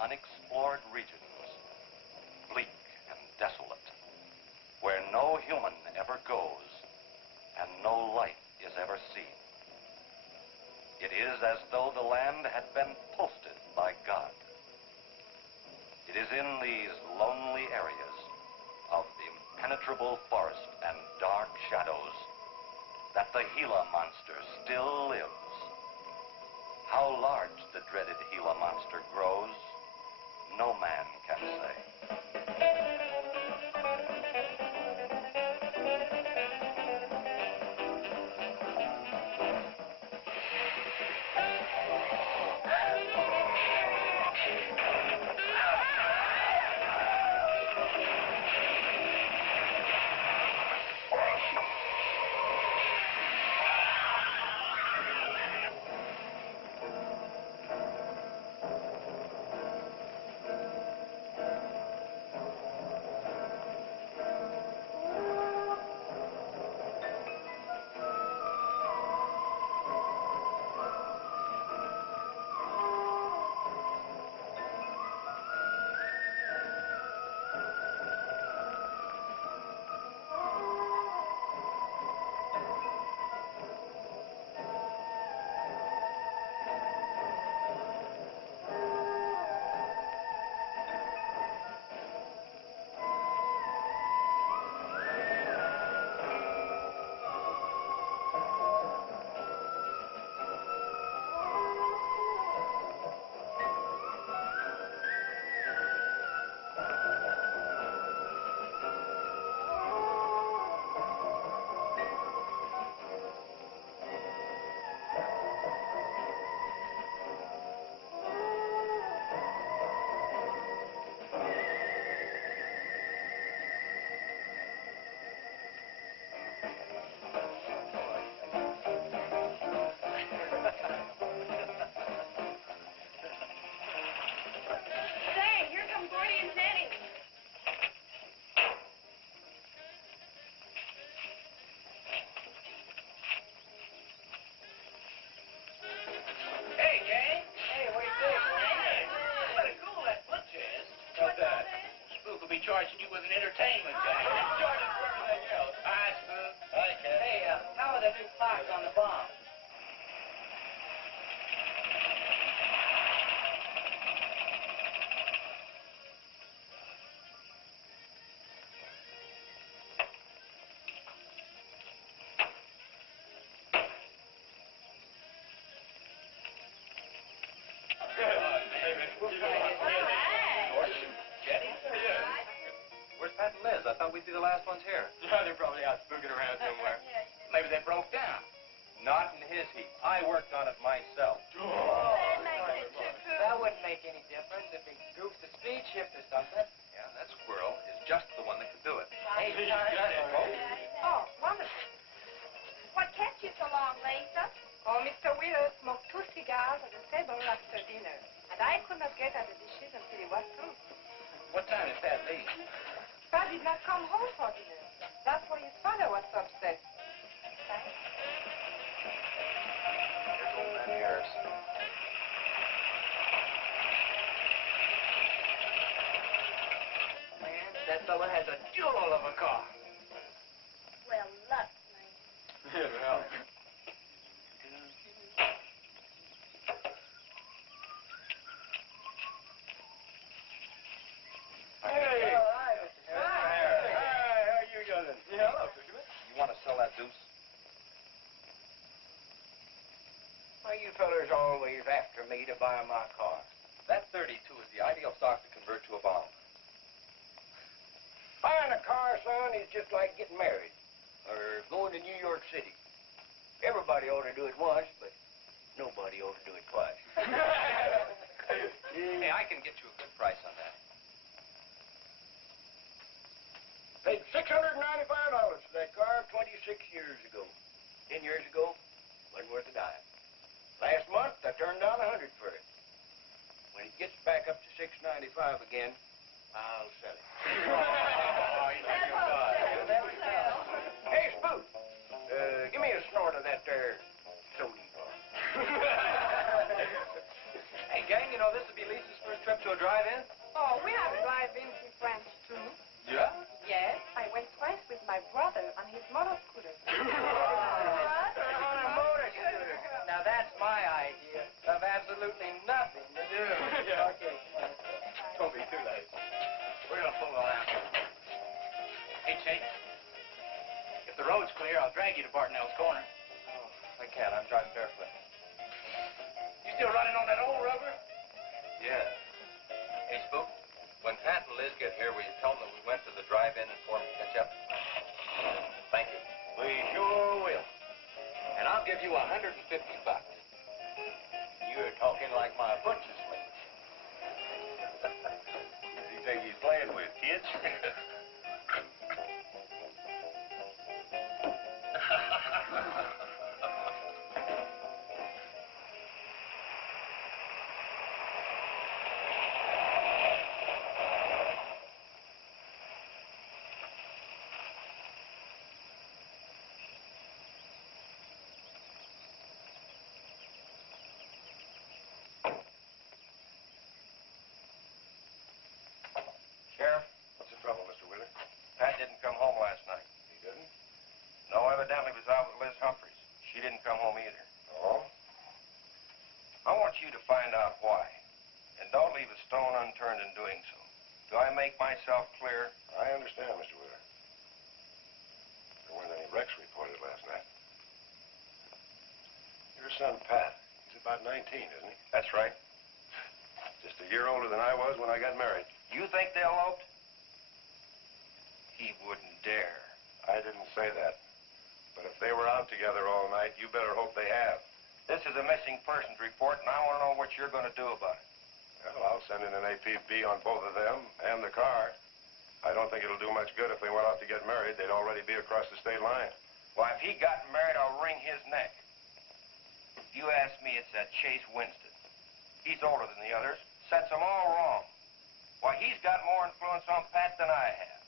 unexplored regions, bleak and desolate, where no human ever goes and no light is ever seen. It is as though the land had been posted by God. It is in these lonely areas of impenetrable forest and dark shadows that the Gila Monster still lives. How large the dreaded Gila Monster grows, no man can say. Charging you with an entertainment, Jack. Charging for everything else. Hi, Spook. Hi, Ken. Hey, how are the new clocks on the bomb? I thought we'd be the last ones here. Yeah, they're probably out spooking around somewhere. Maybe they broke down. Not in his heat. I worked on it myself. That wouldn't make any difference if he goofed the speed shift or something. Yeah, that squirrel is just the one that could do it. Hey, you got it. Oh, wonderful. What kept you so long, Lisa? Oh, Mr. Wheeler smoked 2 cigars at the table after dinner, and I could not get at the dishes until he was through. What time did Pat leave? Pat did not come home for dinner. That's why his father was so upset. Here's old man Harris. Man, that fella has a jewel of a car. Well, luck, man. Yeah, well. Hey! Oh, hi, Mr. Harris. Hi, how you doing? Yeah, hello, fisherman. You want to sell that deuce? Why, you fellers always after me to buy my car. That 32 is the ideal stock to convert to a bomb. Buying a car, son, is just like getting married or going to New York City. Everybody ought to do it once, but nobody ought to do it twice. Hey, I can get you a good price on that. Paid $695 for that car 26 years ago. 10 years ago, wasn't worth a dime. Last month, I turned down $100 for it. When it gets back up to $695 again, I'll sell it. Oh, he's like your boss. Hey, Spook, give me a snort of that there sody. Hey, gang, you know, this would be Lisa's first trip to a dry drive vinci French, too? Yeah? Yes, I went twice with my brother on his motor scooter. On a motor scooter. Now that's my idea of absolutely nothing to do. Yeah. Okay. Don't be too late. We're gonna pull it out. Hey, Chase. If the road's clear, I'll drag you to Bartonell's corner. I can't. I'm driving barefoot. You still running on that old rubber? Yeah. Hey, Spook, when Pat and Liz get here, will you tell them that we went to the drive-in and formed a catch-up? Thank you. We sure will. And I'll give you $150. You're talking like my butcher swing. Who do you think he's playing with, kids? Sheriff, What's the trouble, Mr. Wheeler? Pat didn't come home last night. He didn't? No, evidently was out with Liz Humphreys. She didn't come home either. Oh? I want you to find out why. And don't leave a stone unturned in doing so. Do I make myself clear? I understand, Mr. Wheeler. There weren't any wrecks reported last night. Your son, Pat, he's about 19, isn't he? That's right. Just a year older than I was when I got married. You think they eloped? He wouldn't dare. I didn't say that. But if they were out together all night, you better hope they have. This is a missing persons report, and I want to know what you're going to do about it. Well, I'll send in an APB on both of them and the car. I don't think it'll do much good if they went out to get married. They'd already be across the state line. Why, if he got married, I'll wring his neck. You ask me, it's that Chase Winston. He's older than the others. Sets them all wrong. Why, he's got more influence on Pat than I have.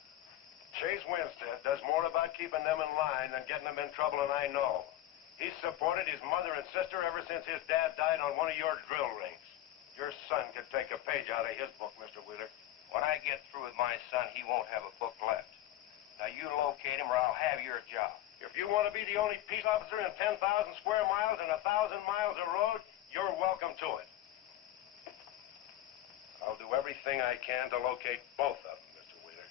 Chase Winstead does more about keeping them in line than getting them in trouble, and I know. He's supported his mother and sister ever since his dad died on one of your drill rings. Your son could take a page out of his book, Mr. Wheeler. When I get through with my son, he won't have a book left. Now, you locate him or I'll have your job. If you want to be the only peace officer in 10,000 square miles and 1,000 miles of road, you're welcome to it. I'll do everything I can to locate both of them, Mr. Wheeler.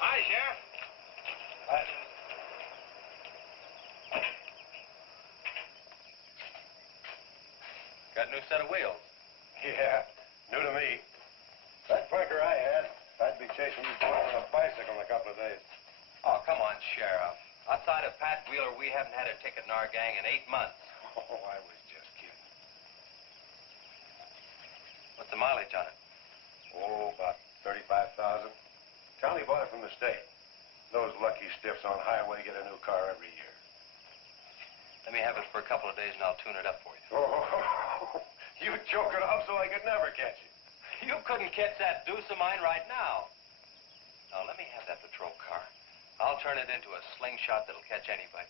Hi, Sheriff. Got a new set of wheels. Yeah, new to me. That clunker I had, I'd be chasing you boys on a bicycle in a couple of days. Oh, come on, Sheriff. Outside of Pat Wheeler, we haven't had a ticket in our gang in 8 months. Oh, I was just kidding. What's the mileage on it? Oh, about 35,000. County bought it from the state. Those lucky stiffs on highway get a new car every year. Let me have it for a couple of days and I'll tune it up for you. Oh, you choke it off so I could never catch you. You couldn't catch that deuce of mine right now. Now, let me have that patrol car. I'll turn it into a slingshot that'll catch anybody.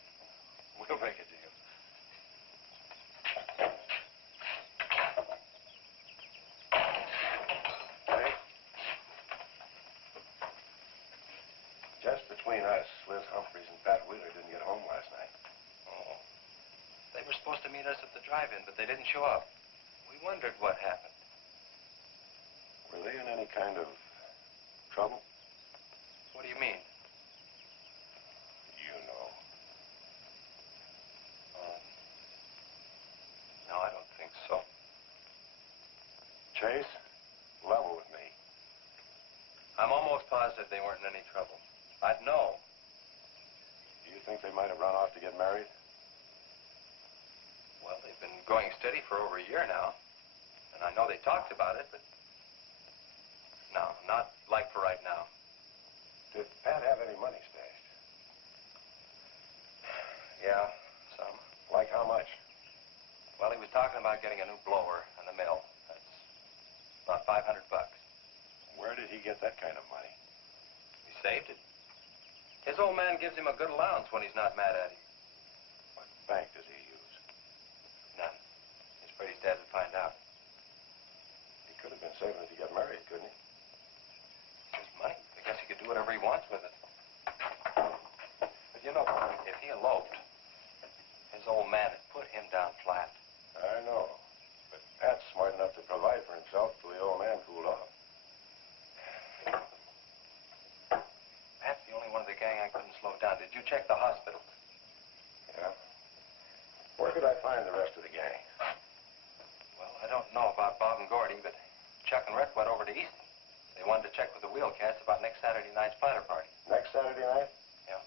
We'll make a deal. Hey. Just between us, Liz Humphreys and Pat Wheeler didn't get home last night. Oh. They were supposed to meet us at the drive-in, but they didn't show up. We wondered what happened. Were they in any kind of trouble? What do you mean? You know. No, I don't think so. Chase, level with me. I'm almost positive they weren't in any trouble. I'd know. Do you think they might have run off to get married? Well, they've been going steady for over a year now. And I know they talked about it, but... No, not like for right now. Did Pat have any money stashed? Yeah, some. Like how much? Well, he was talking about getting a new blower in the mill. That's about $500. Where did he get that kind of money? He saved it. His old man gives him a good allowance when he's not mad at him. What bank does he use? None. He's afraid his dad would find out. He could have been saving it to get married, couldn't he? His money. I guess he could do whatever he wants with it. But you know, if he eloped, his old man had put him down flat. I know. But Pat's smart enough to provide for himself till the old man cooled off. Pat's the only one of the gang I couldn't slow down. Did you check the hospital? Yeah. Where could I find the rest of the gang? Well, I don't know about Bob and Gordy, but Chuck and Rhett went over to Easton. They wanted to check with the Wheelcats about next Saturday night's splatter party. Next Saturday night? Yeah.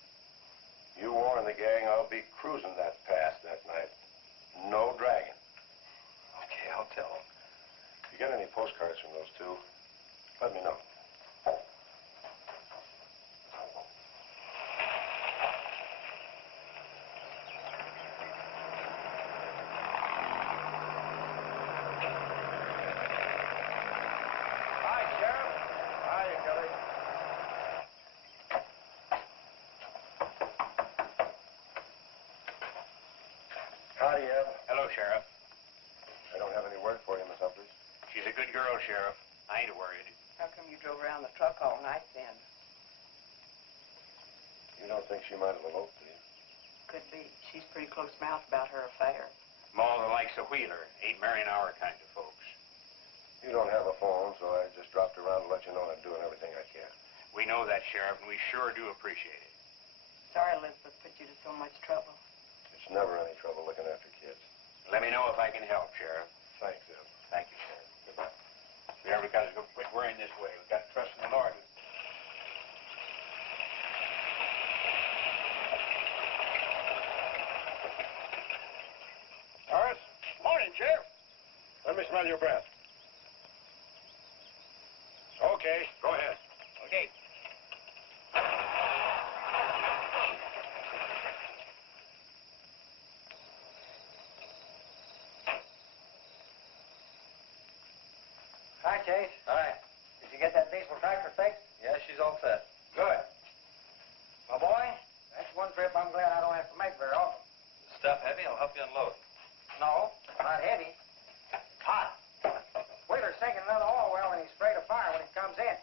You warn the gang I'll be cruising that pass that night. No dragging. Okay, I'll tell them. If you get any postcards from those two, let me know. Hi, Sheriff. Hiya, Kelly. Howdy, Eb. Hello, Sheriff. I don't have any word for you, Miss Humphries. She's a good girl, Sheriff. I ain't worried. How come you drove around the truck all night then? You don't think she might have eloped, do you? Could be. She's pretty close-mouthed about her affair. Ma that likes a wheeler ain't marrying our kind of folks. You don't have a phone, so I just dropped around to let you know I'm doing everything I can. We know that, Sheriff, and we sure do appreciate it. Sorry Elizabeth put you to so much trouble. It's never any trouble looking after kids. Let me know if I can help, Sheriff. Thanks, Eb. Thank you, Sheriff. Goodbye. We never got to go quit worrying this way. We've got to trust in the Lord. Horace? Morning, Sheriff. Let me smell your breath. Okay, go ahead. Okay. Hi, Chase. Hi. Did you get that diesel tractor fixed? Yeah, she's all set. Good. Well, boy, that's one trip I'm glad I don't have to make very often. The stuff heavy? I'll help you unload. No, not heavy. It's hot. Wheeler's sinking another oil well and he's afraid of fire when he comes in.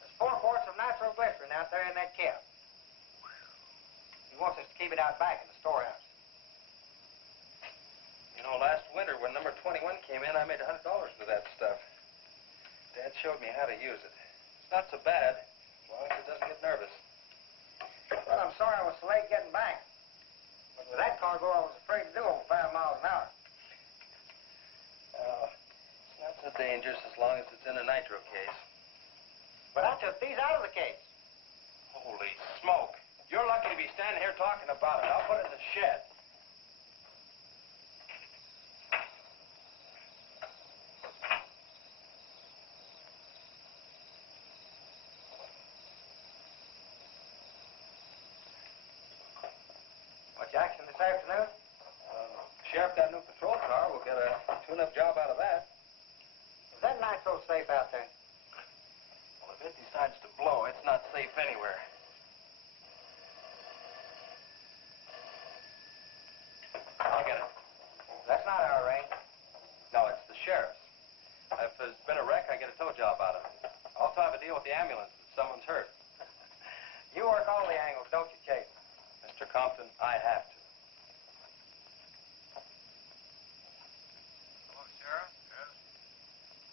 There's 4 quarts of nitroglycerin out there in that kit. He wants us to keep it out back in the storehouse. You know, last winter when number 21 came in, I made $100 with that stuff. Dad showed me how to use it. It's not so bad, as long as it doesn't get nervous. Well, I'm sorry I was so late getting back. But with that cargo, I was afraid to do over 5 miles an hour. It's not so dangerous as long as it's in a nitro case. But I took these out of the case. Holy smoke. You're lucky to be standing here talking about it. I'll put it in the shed. Much action this afternoon? Sheriff got a new patrol car. We'll get a tune-up job out of that. Is that nitro safe out there? Well, if it decides to blow, it's not safe anywhere. I'll get it. That's not our range. No, it's the sheriff's. If there's been a wreck, I get a tow job out of it. I also have a deal with the ambulance if someone's hurt. You work all the angles, don't you, Chase? Mr. Compton, I have to. Hello, Sheriff. Yes.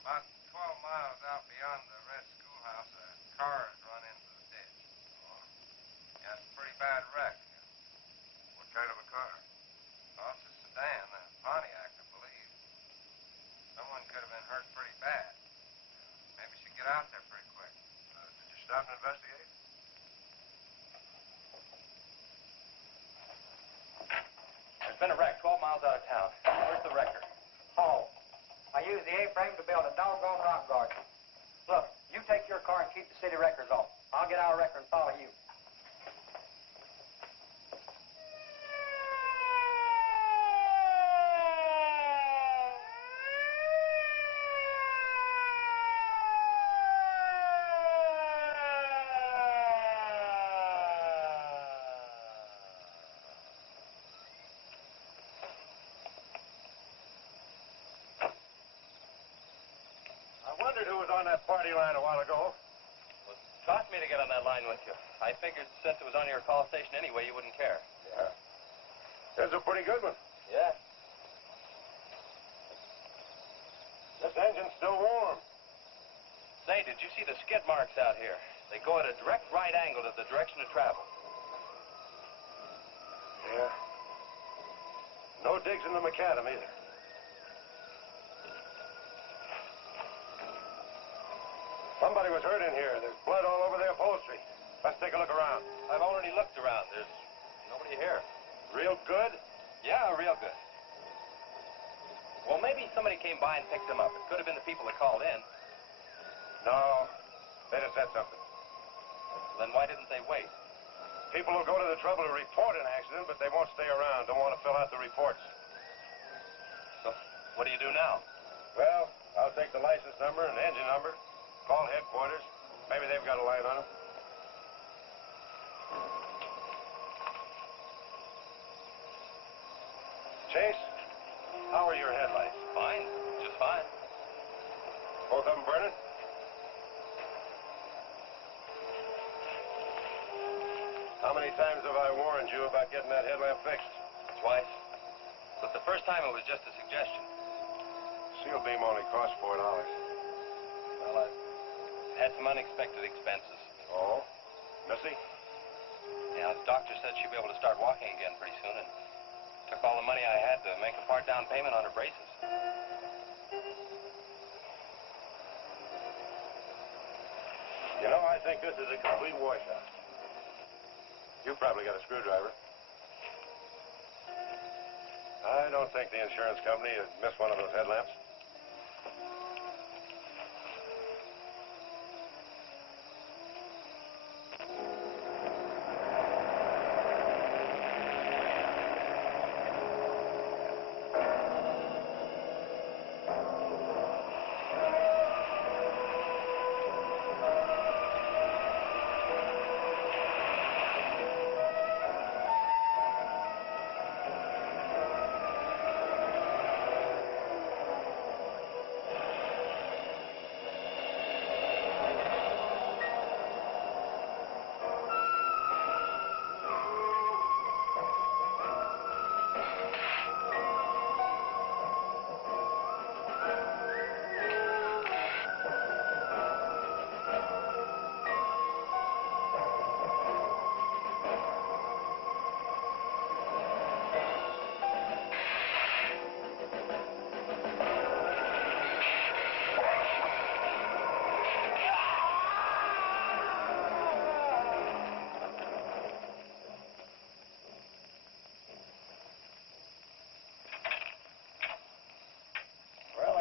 About 12 miles out beyond the red schoolhouse, a car has run into the ditch. Oh. Yeah, it's a pretty bad wreck. What kind of a car? Oh, it's a sedan, a Pontiac, I believe. Someone could have been hurt pretty bad. Maybe you should get out there pretty quick. Did you stop and investigate? There's been a wreck 12 miles out of town. Where's the wrecker? Oh. I used the A-frame to build a doggone rock garden. Look, you take your car and keep the city wreckers off. I'll get our wrecker and follow you. wondered who was on that party line a while ago. Well, it cost me to get on that line with you. I figured since it was on your call station anyway, you wouldn't care. Yeah. That's a pretty good one. Yeah. This engine's still warm. Say, did you see the skid marks out here? They go at a direct right angle to the direction of travel. Yeah. No digs in the macadam either. Somebody was hurt in here. There's blood all over the upholstery. Let's take a look around. I've already looked around. There's nobody here. Real good? Yeah, real good. Well, maybe somebody came by and picked them up. It could have been the people that called in. No. They'd have said something. Then why didn't they wait? People will go to the trouble to report an accident, but they won't stay around. Don't want to fill out the reports. So, what do you do now? Well, I'll take the license number and engine number, call headquarters. Maybe they've got a line on them. Chase, how are your headlights? Fine. Just fine. Both of them burning? How many times have I warned you about getting that headlamp fixed? Twice. But the first time it was just a suggestion. Seal beam only costs $4. Well, I had some unexpected expenses. Oh? Missy? Yeah, the doctor said she'd be able to start walking again pretty soon, and took all the money I had to make a part down payment on her braces. You know, I think this is a complete washout. You probably got a screwdriver. I don't think the insurance company would miss one of those headlamps.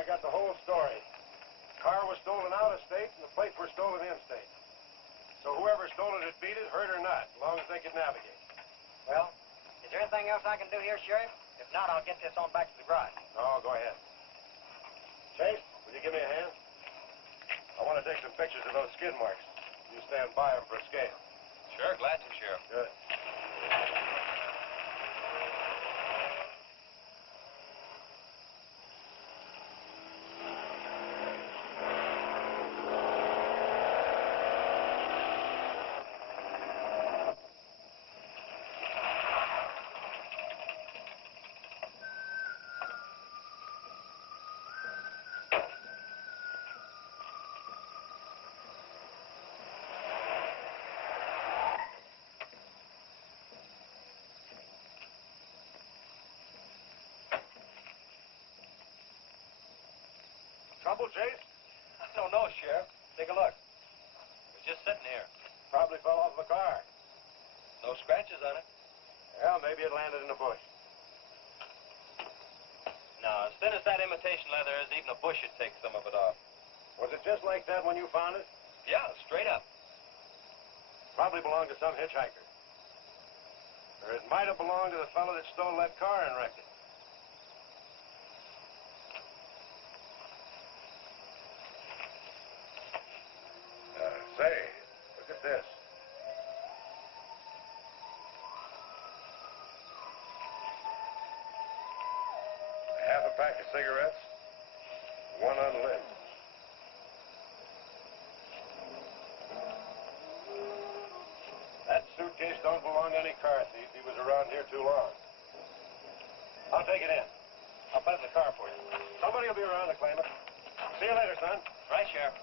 Got the whole story. The car was stolen out of state and the plates were stolen in state. So whoever stole it had beat it, hurt or not, as long as they could navigate. Well, is there anything else I can do here, Sheriff? If not, I'll get this on back to the garage. No, go ahead. Chase, will you give me a hand? I want to take some pictures of those skid marks. You stand by them for a scale. Sure, glad to, Sheriff. Good. Trouble, Chase? I don't know, Sheriff. Take a look. It's just sitting here. Probably fell off the car. No scratches on it. Yeah, maybe it landed in a bush. No, as thin as that imitation leather is, even a bush would take some of it off. Was it just like that when you found it? Yeah, straight up. Probably belonged to some hitchhiker. Or it might have belonged to the fellow that stole that car and wrecked it. Say, look at this. Half a pack of cigarettes, one unlit. was around here too long. I'll take it in. I'll put it in the car for you. Somebody will be around to claim it. See you later, son. Right, Sheriff.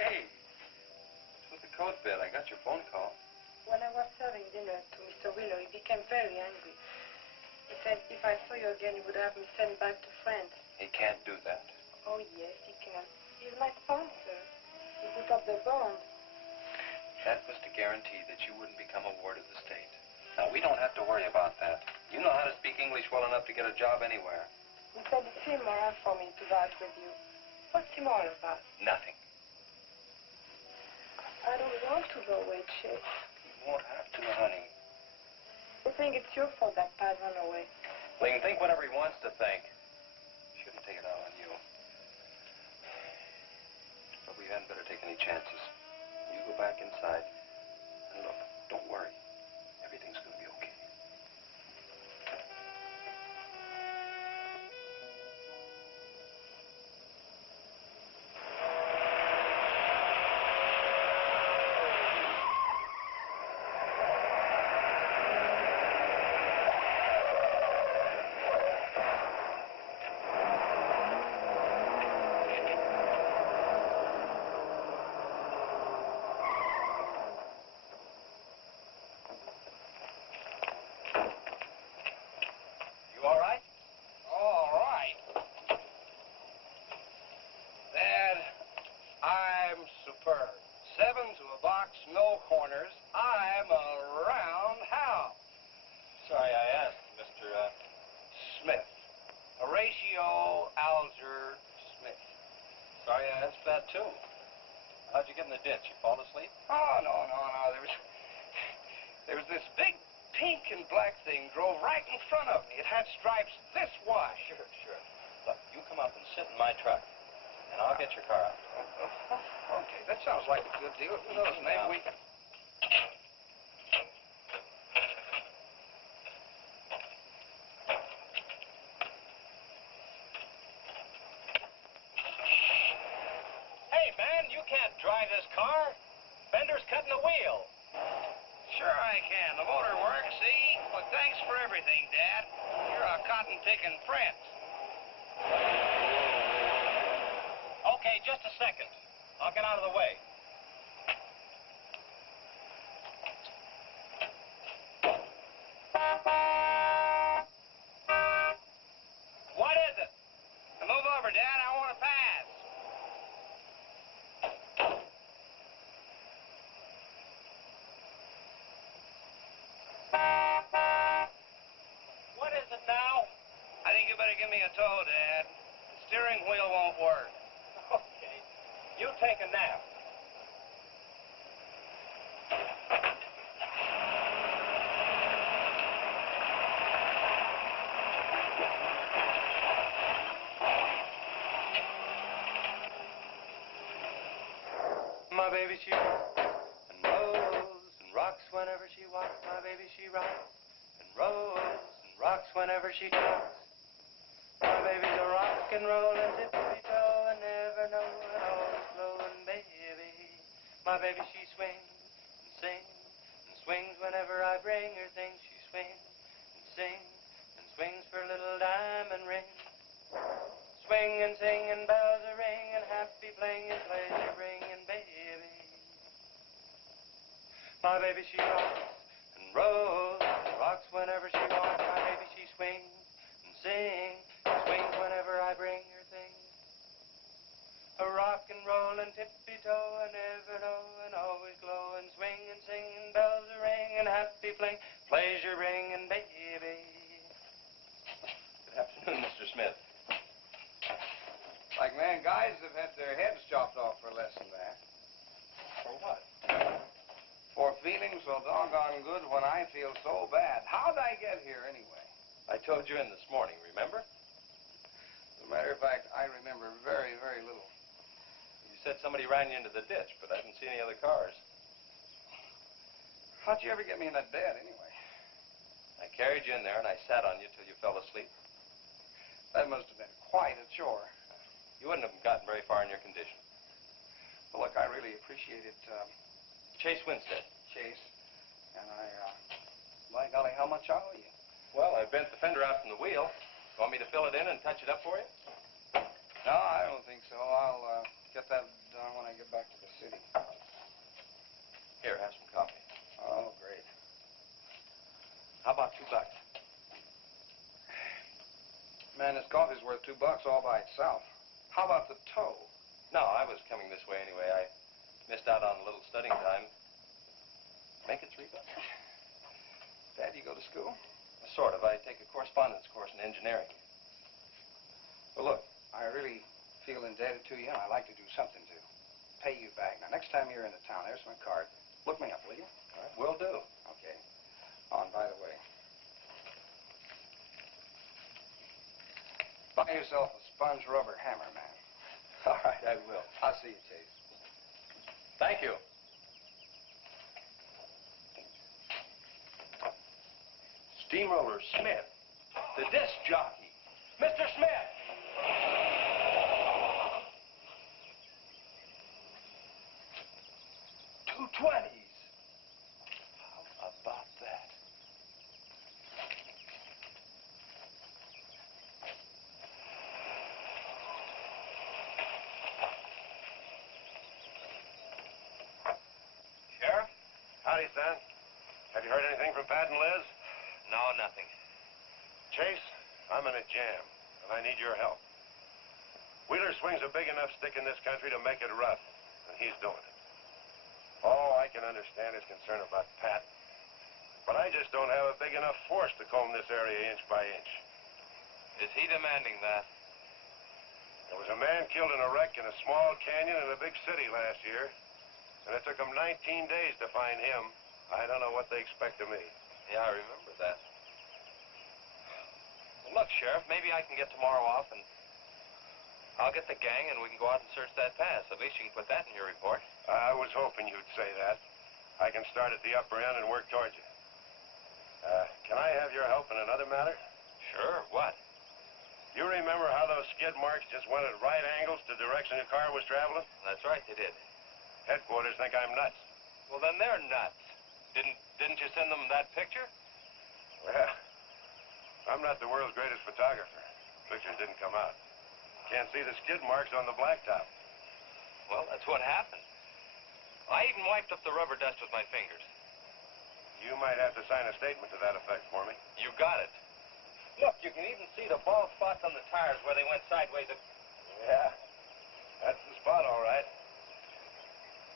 Hey, what's with the coat bed? I got your phone call. When I was serving dinner to Mr. Wheeler, he became very angry. He said if I saw you again, he would have me sent back to France. He can't do that. Oh, yes, he can. He's my sponsor. He put up the bond. That was to guarantee that you wouldn't become a ward of the state. Now, we don't have to worry about that. You know how to speak English well enough to get a job anywhere. He said it's immoral for me to go out with you. What's immoral about? Nothing. I don't want to go away, Chief. You won't have to, honey. I think it's your fault that Pat ran away. Well, he can think whatever he wants to think. Shouldn't take it out on you. But we hadn't better take any chances. You go back inside. And look, don't worry. Everything's going to be okay. You all right? All right. Dad, I'm superb. 7 to a box, no corners. I'm a roundhouse. Sorry I asked, Mr. Smith. Horatio Alger Smith. Sorry I asked that, too. How'd you get in the ditch? You fall asleep? Oh, no. There was this big pink and black thing drove right in front of me. It had stripes this wide. Sure. Look, you come up and sit in my truck, and I'll get your car out. Okay, that sounds like a good deal. Who knows, maybe we... Hey, man, you can't drive this car. Bender's cutting the wheel. Sure I can. The motor works, see? Well, thanks for everything, Dad. You're a cotton-picking friend. Okay, just a second. I'll get out of the way. What is it? Now move over, Dad. I want to pass. What is it now? I think you better give me a tow, Dad. The steering wheel won't work. Okay. You take a nap. My baby, she rocks and rolls and rocks whenever she walks. My baby, she rocks and rolls and rocks whenever she talks. My baby's a rock and rollin', tippy-toe and never knowin', always flowin', baby. My baby, she swings and sings and swings whenever I bring her things. She swings and sings and swings for a little diamond ring. Swing and sing and bells a ring and happy playing and pleasure bringing, baby. My baby, she rocks and rolls and rocks whenever she walks. My baby, she swings and sings. Swings whenever I bring her things. A rock and roll and tippy-toe and ever-know and always glow and swing and sing and bells a ring and happy fling. Pleasure bringing baby. Good afternoon, Mr. Smith. Like man, guys have had their heads chopped off for less than that. For what? For feeling so doggone good when I feel so bad. How'd I get here anyway? I told you in this morning, remember? As a matter of fact, I remember very, very little. You said somebody ran you into the ditch, but I didn't see any other cars. How'd you ever get me in that bed anyway? I carried you in there and I sat on you till you fell asleep. That must have been quite a chore. You wouldn't have gotten very far in your condition. Well, look, I really appreciate it, Chase Winstead. Chase. And by golly, how much I owe you? Well, I bent the fender out from the wheel. Want me to fill it in and touch it up for you? No, I don't think so. I'll get that done when I get back to the city. Here, have some coffee. Oh, great. How about $2? Man, this coffee's worth $2 all by itself. How about the tow? No, I was coming this way anyway. I missed out on a little studying time. Make it $3. Dad, you go to school? Sort of. I take a correspondence course in engineering. Well, look, I really feel indebted to you, and I'd like to do something to pay you back. Now, next time you're in the town, there's my card. Look me up, will you? All right, will do. Okay. Oh, and by the way, buy yourself a sponge rubber hammer, man. All right, I will. I'll see you, Chase. Thank you. Steamroller Smith, the disc jockey. Mr. Smith! 220s. How about that? Sheriff? Howdy, son. Have you heard anything from Pat and Liz? No, nothing. Chase, I'm in a jam, and I need your help. Wheeler swings a big enough stick in this country to make it rough, and he's doing it. Oh, I can understand his concern about Pat, but I just don't have a big enough force to comb this area inch by inch. Is he demanding that? There was a man killed in a wreck in a small canyon in a big city last year, and it took them 19 days to find him. I don't know what they expect of me. Yeah, I remember that. Well, look, Sheriff, maybe I can get tomorrow off and I'll get the gang and we can go out and search that pass. At least you can put that in your report. I was hoping you'd say that. I can start at the upper end and work towards you. Can I have your help in another matter? Sure, what? You remember how those skid marks just went at right angles to the direction the car was traveling? That's right, they did. Headquarters think I'm nuts. Well, then they're nuts. Didn't you send them that picture? Well, I'm not the world's greatest photographer. Pictures didn't come out. Can't see the skid marks on the blacktop. Well, that's what happened. I even wiped up the rubber dust with my fingers. You might have to sign a statement to that effect for me. You got it. Look, you can even see the bald spots on the tires where they went sideways. Yeah, that's the spot, all right.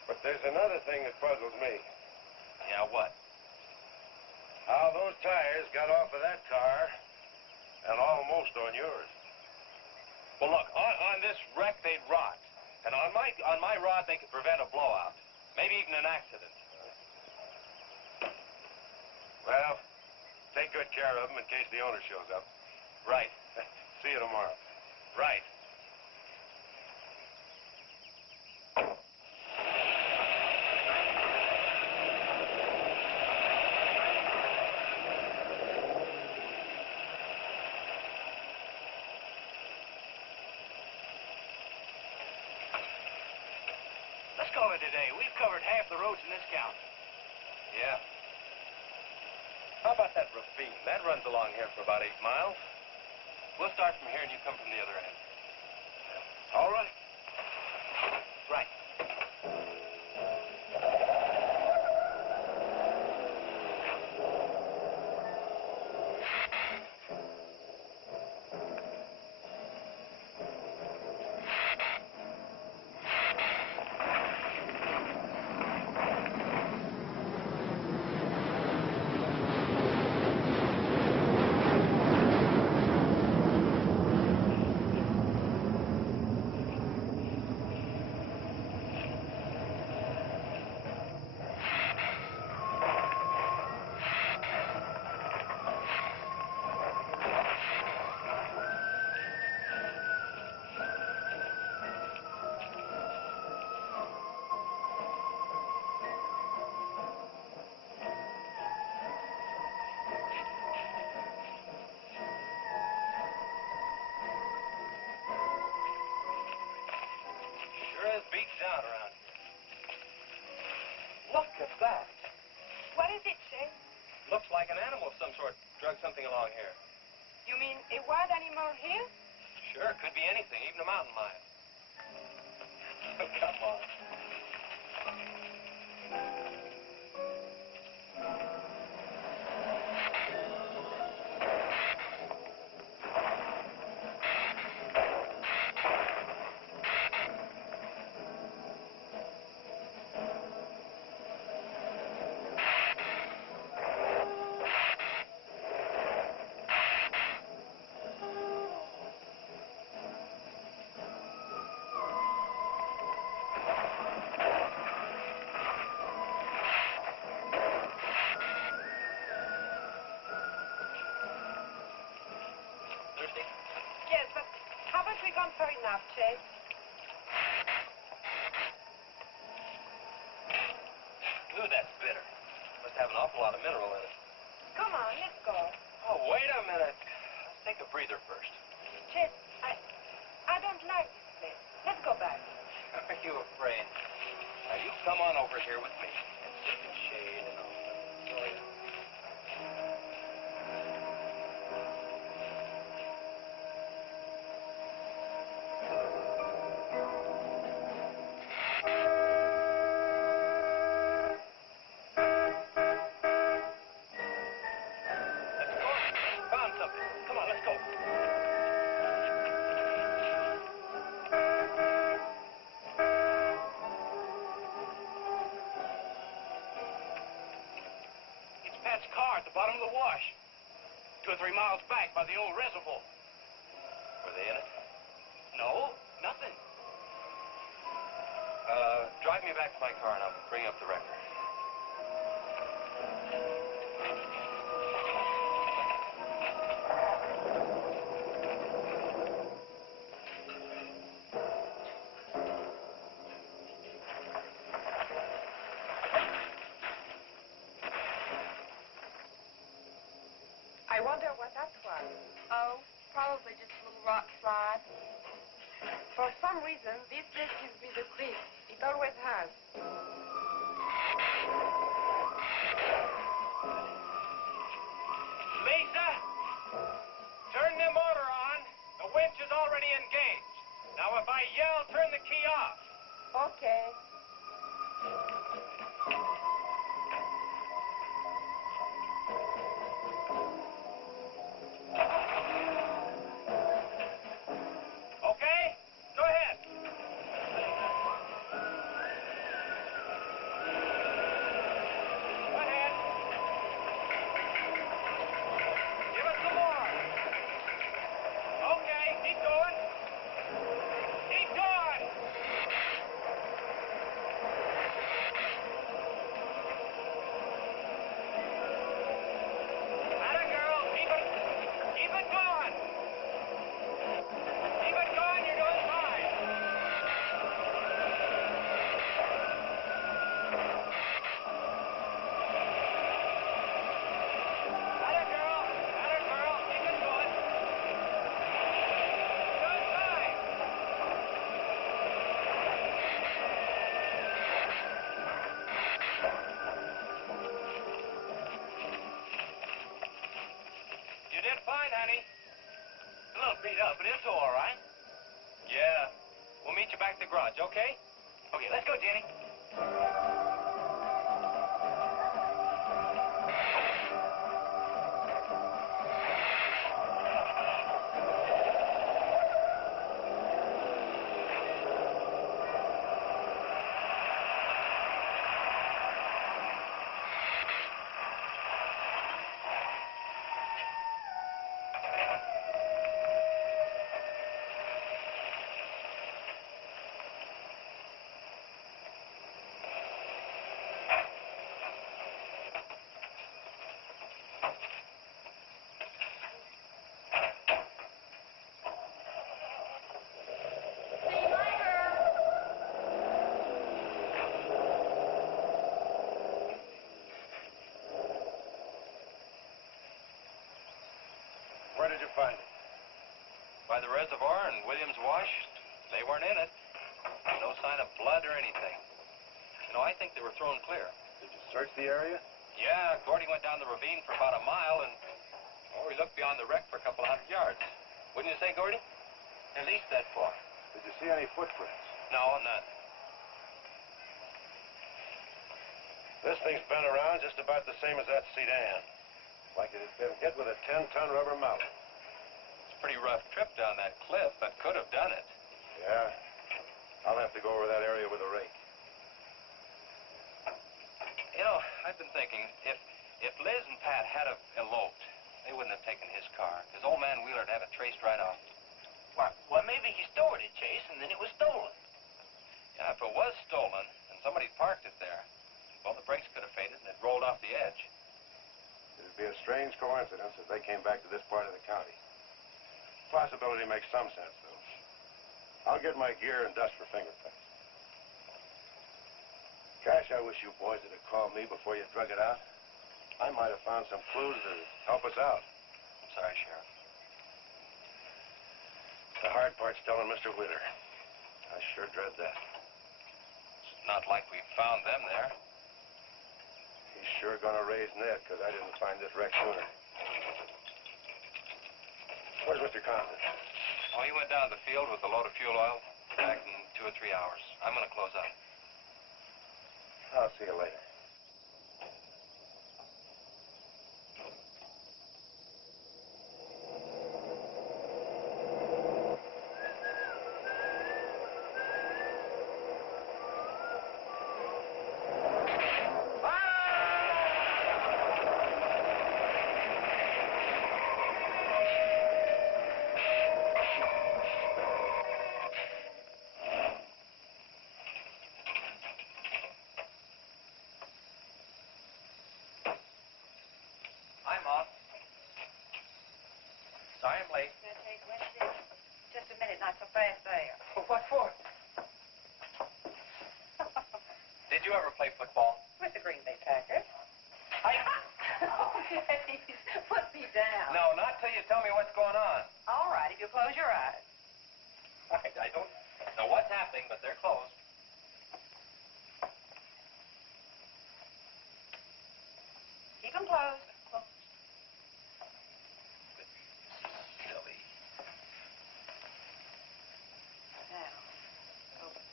But there's another thing that puzzles me. Yeah, what? How those tires got off of that car and almost on yours. Well, look, on this wreck, they'd rot. And on my rod, they could prevent a blowout. Maybe even an accident. Well, take good care of them in case the owner shows up. Right. See you tomorrow. Right. Let's call it a day. We've covered half the roads in this county. Yeah. How about that ravine? That runs along here for about 8 miles. We'll start from here and you come from the other end. All right. Right. freaks out around here. Look at that. What is it, Shay? Looks like an animal of some sort drug something along here. You mean a wild animal here? Sure, could be anything, even a mountain lion. Oh, come on. Thirsty? Yes, but how about we gone far enough, Shay? Ooh, that's bitter. Must have an awful lot of mineral in it. Come on, let's go. Oh, wait a minute. Let's take a breather first. Chet, I don't like this place. Let's go back. Are you afraid? Now, you come on over here with me and sit in the shade and I'll show you. Let's go. Found something. Come on, let's go. It's Pat's car at the bottom of the wash. 2 or 3 miles back by the old reservoir. Were they in it? No, nothing. Drive me back to my car and I'll bring up the record. I wonder what that was. Oh, probably just a little rock slide. For some reason, this place gives me the creep. It always has. Lisa, turn the motor on. The winch is already engaged. Now, if I yell, turn the key off. Okay. Okay? Go ahead. Go ahead. Give us some more. Okay, keep going. Keep going. Atta girl, keep it going. Keep it going, you're doing fine. Atta girl, keep it going. Doing fine. You did fine, honey. A little beat up, but it's all right. Yeah. We'll meet you back at the garage, okay? Okay, let's go, Jenny. Where did you find it? By the reservoir and Williams Wash. They weren't in it. No sign of blood I think they were thrown clear. Did you search the area? Yeah, Gordy went down the ravine for about a mile, and we looked beyond the wreck for a couple of 100 yards. Wouldn't you say, Gordy? At least that far. Did you see any footprints? No, none. This thing's been around just about the same as that sedan. Like it had been hit with a 10-ton rubber mallet. It's a pretty rough trip down that cliff, but could have done it. Yeah. I'll have to go over that area with a rake. You know, I've been thinking, if Liz and Pat had have eloped, they wouldn't have taken his car, because old man Wheeler'd have it traced right off. Well, maybe he stored it, Chase, and then it was stolen. Yeah, if it was stolen, and somebody parked it there, well, the brakes could have faded and it rolled off the edge. It'd be a strange coincidence if they came back to this part of the county. Possibility makes some sense, though. I'll get my gear and dust for fingerprints. Gosh, I wish you boys would have called me before you drug it out. I might have found some clues to help us out. I'm sorry, Sheriff. The hard part's telling Mr. Wheeler. I sure dread that. It's not like we found them there. He's sure gonna raise Ned, because I didn't find this wreck sooner. Where's Mr. Condon? Oh, he went down to the field with a load of fuel oil. Back in 2 or 3 hours. I'm gonna close up. I'll see you later. I'm on. Sorry I'm late. Just a minute, not so fast there. What for? Did you ever play football? With the Green Bay Packers. I... Oh, please, put me down. No, not till you tell me what's going on. All right, if you close your eyes. I don't know what's happening, but they're closed. Keep them closed. Silly. Now, open.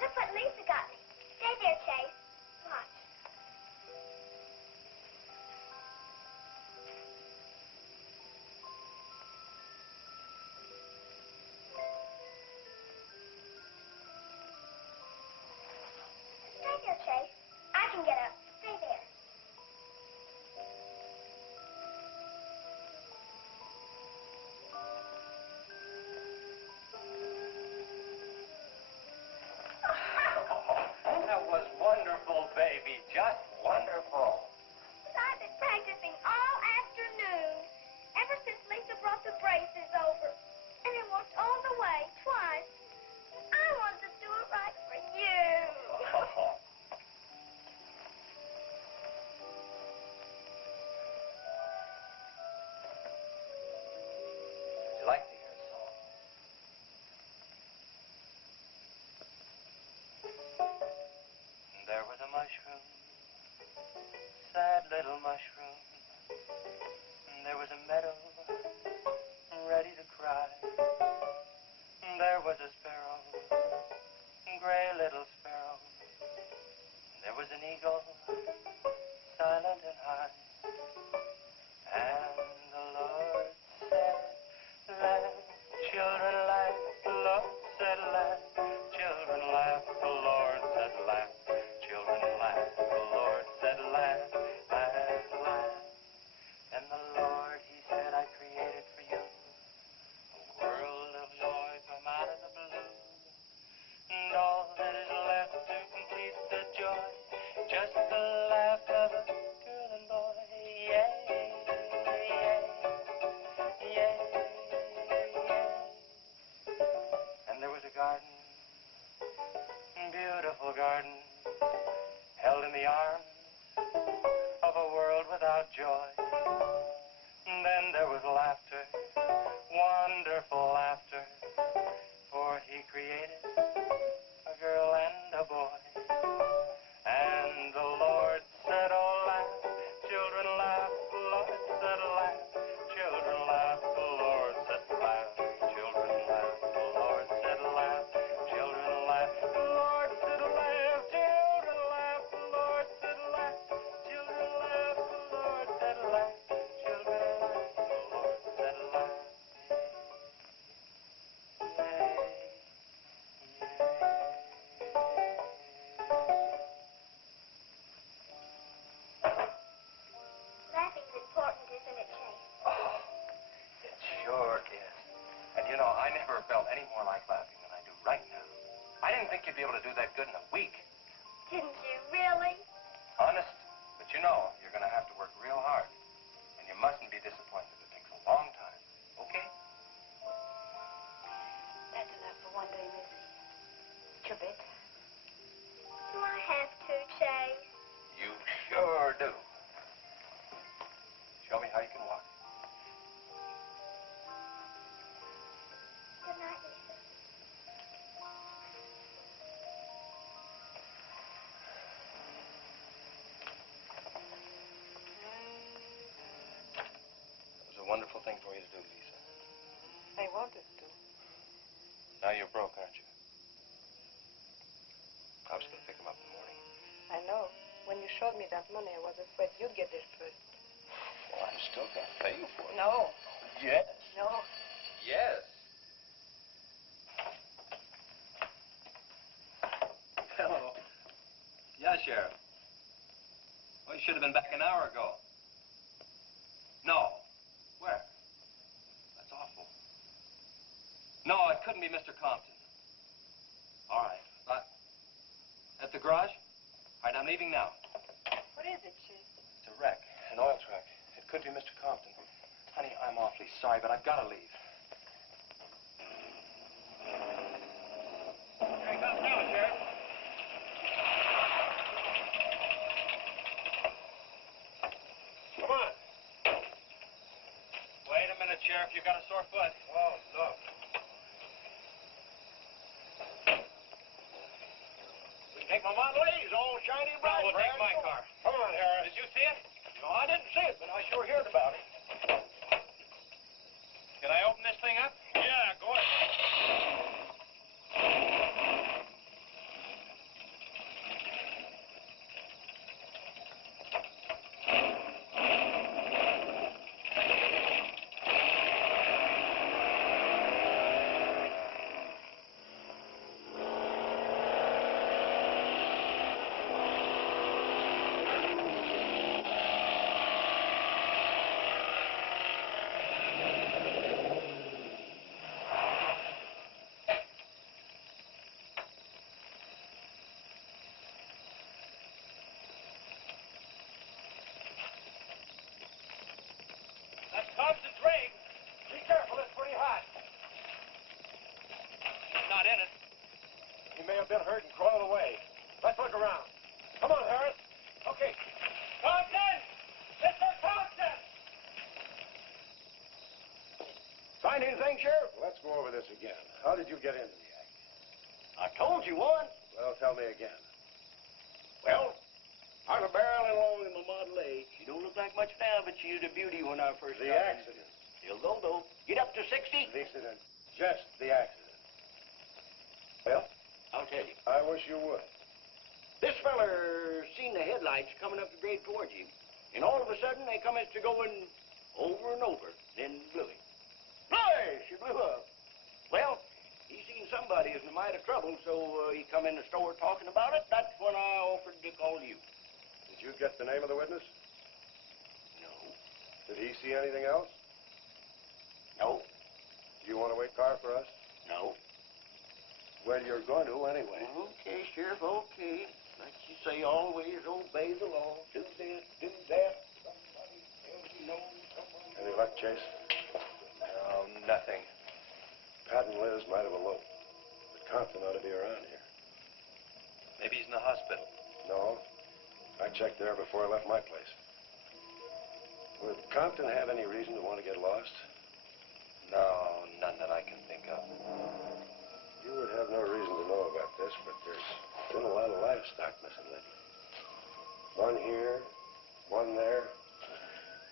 Look what Lisa got me. Stay there, Chase. Watch. Stay there, Chase. I can get up. Stay there. That was wonderful, baby. Just wonderful. I've been practicing all afternoon. Ever since Lisa brought the braces over. And it worked all the way, twice. I wanted to do it right for you. Would you like to hear a song? There was a mushroom, sad little mushroom. There was a meadow, ready to cry. There was a sparrow, gray little sparrow. There was an eagle, silent and high. And the Lord said, laugh, children laugh. The Lord said, laugh, children laugh. The Lord said, laugh, children laugh. The Lord said, laugh, laugh, laugh. And the Lord, he said, I created for you a world of joy from out of the blue. And all that is left to complete the joy, just the laugh of a girl and boy. Yeah, yeah, yeah, yeah. And there was a garden, beautiful garden, held in the arms of a world without joy. And then there was laughter, wonderful laughter, for he created a girl and a boy. any more like laughing than I do right now. I didn't think you'd be able to do that good in a week. Didn't you really? Honest. But you know, you're going to have to work real hard. And you mustn't be disappointed. It takes a long time. Okay? That's enough for one day, Missy. You bet. Do I have to, Chase? You sure do. Show me how you can walk. Good night, Lisa. It was a wonderful thing for you to do, Lisa. I wanted to. Now you're broke, aren't you? I was going to pick him up in the morning. I know. When you showed me that money, I was afraid you'd get there first. Well, I'm still going to pay you for it. No. Yes. No. Yes. Hello. Yeah, Sheriff. Well, you should have been back an hour ago. No. Where? That's awful. No, it couldn't be Mr. Compton. All right. At the garage? All right, I'm leaving now. What is it, Chief? It's a wreck, an oil truck. It could be Mr. Compton. Honey, I'm awfully sorry, but I've got to leave. Here he comes now, Sheriff. Come on. Wait a minute, Sheriff. You got a sore foot. Oh, no. Take my Model A. It's all shiny bright. No, we'll take my car. Come on, Harris. Did you see it? No, I didn't see it, but I sure heard about it. Can I open this thing up? Yeah, go ahead. That's Compton's rig. Be careful, it's pretty hot. He's not in it. He may have been hurt and crawled away. Let's look around. Come on, Harris. Okay. Compton! Mr. Compton! Find anything, Sheriff? Let's go over this again. How did you get into the act? I told you once. Well, tell me again. Well, I was barreling along in my Model A. She don't look like much now, but she was a beauty when I first The got her. accident. You'll go, though. Get up to 60. The accident. Just the accident. Well, I'll tell you. I wish you would. This feller seen the headlights coming up the grade towards him, and all of a sudden they come to going over and over, then blew him. Boy, she blew up. Well, he seen somebody was in a mite of trouble, so he come in the store talking about it. That's when I offered to call you. Did you get the name of the witness? No. Did he see anything else? No. Do you want to wait car for us? No. Well, you're going to anyway. Okay, Sheriff, okay. Like you say, always obey the law. Do this, do that. Somebody tells you no, somebody... Any luck, Chase? No, nothing. Pat and Liz might have eloped, but Compton ought to be around here. Maybe he's in the hospital. No. I checked there before I left my place. Would Compton have any reason to want to get lost? No, none that I can think of. You would have no reason to know about this, but there's been a lot of livestock missing lately. One here, one there.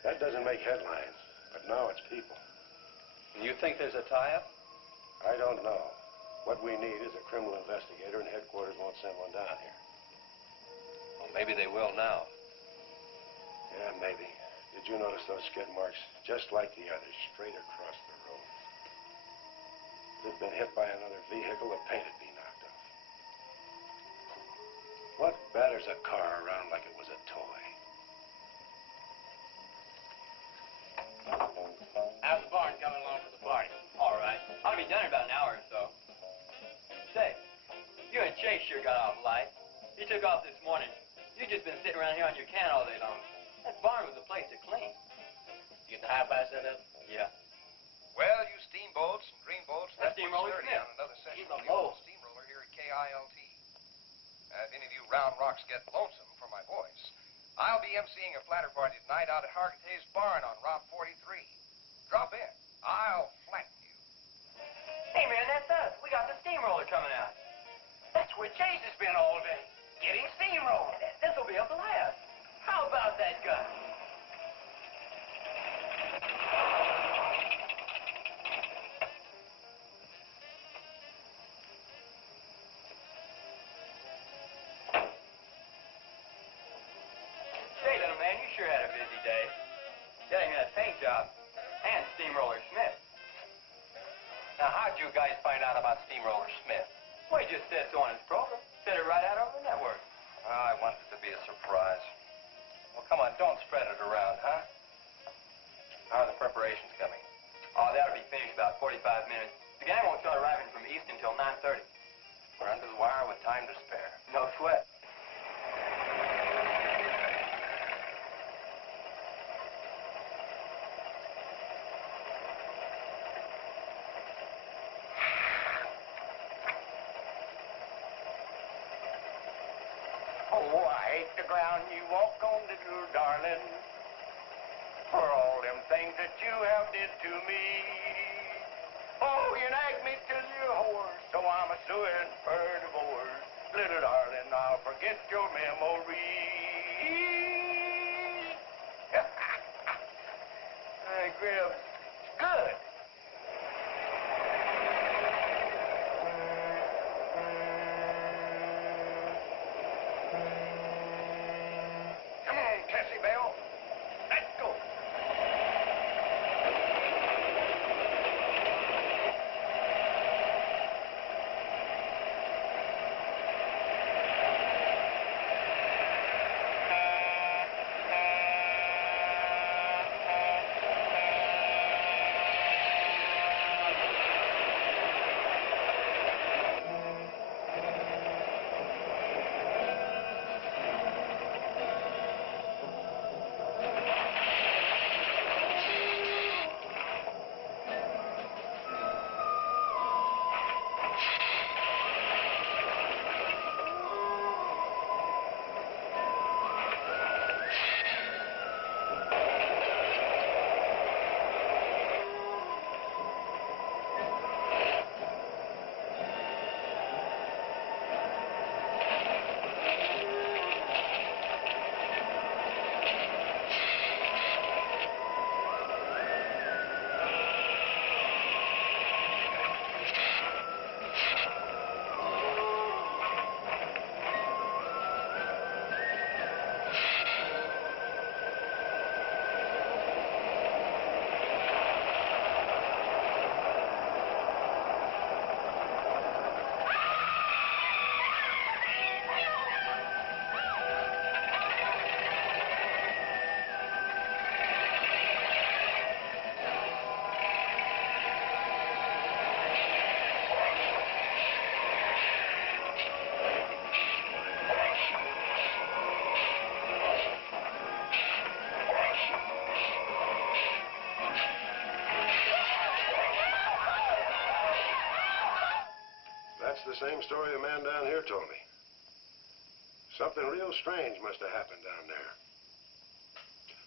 That doesn't make headlines, but now it's people. You think there's a tie-up? I don't know. What we need is a criminal investigator, and headquarters won't send one down here. Well, maybe they will now. Yeah, maybe. Did you notice those skid marks? Just like the others, straight across the road. If it'd been hit by another vehicle, the paint would be knocked off. What batters a car around like it was a toy? How's the barn coming along for the party? All right. Ought to be done in about an hour or so. Chase sure got off light. He took off this morning. You just been sitting around here on your can all day long. That barn was a place to clean. You get the Hi-Fi set up? Yeah. Well, you steamboats and dreamboats, That let's get steamroller sturdy Smith. on another session He's of a the old mo. steamroller here at KILT. If any of you round rocks get lonesome for my voice, I'll be emceeing a flatter party tonight out at Hargitay's barn on Route 43. Drop in. I'll flatten you. Hey, man, that's us. We got the steamroller coming out. That's where Chase has been all day, getting steamrolled. This'll be a blast. How about that gun? Say, little man, you sure had a busy day. Getting that paint job and Steamroller Smith. Now, how'd you guys find out about Steamroller Smith? Well, he just said so on his program. Said it right out over the network. I wanted it to be a surprise. Well, come on, don't spread it around, huh? How are the preparations coming? Oh, that'll be finished about 45 minutes. The gang won't start arriving from east until 9:30. We're under the wire with time to spare. No sweat. Oh, I hate the ground you walk on, little darling, for all them things that you have did to me. Oh, you nagged me till you're hoarse, so I'm a suing for divorce. Little darling, I'll forget your memory. Hey, Grib, it's good. Come on, Tessie Bell. Let's go. That's the same story a man down here told me. Something real strange must have happened down there.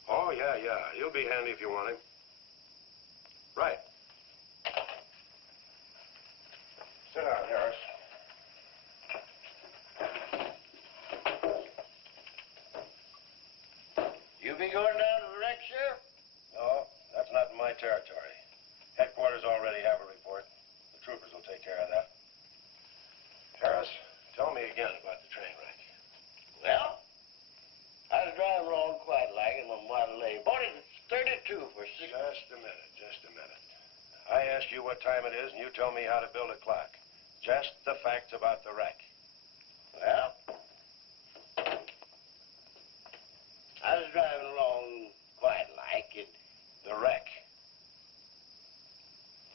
Oh, yeah. He'll be handy if you want him. Right. Sit down, Harris. You be going down to the wreck, Sheriff? No, that's not in my territory. Headquarters already have a report. The troopers will take care of that. Harris, tell me again about the train wreck. Well, I was driving along quite like in my Model A. Bought it at 32 for six. Just a minute. I ask you what time it is, and you tell me how to build a clock. Just the facts about the wreck. Well, I was driving along quite like it. The wreck.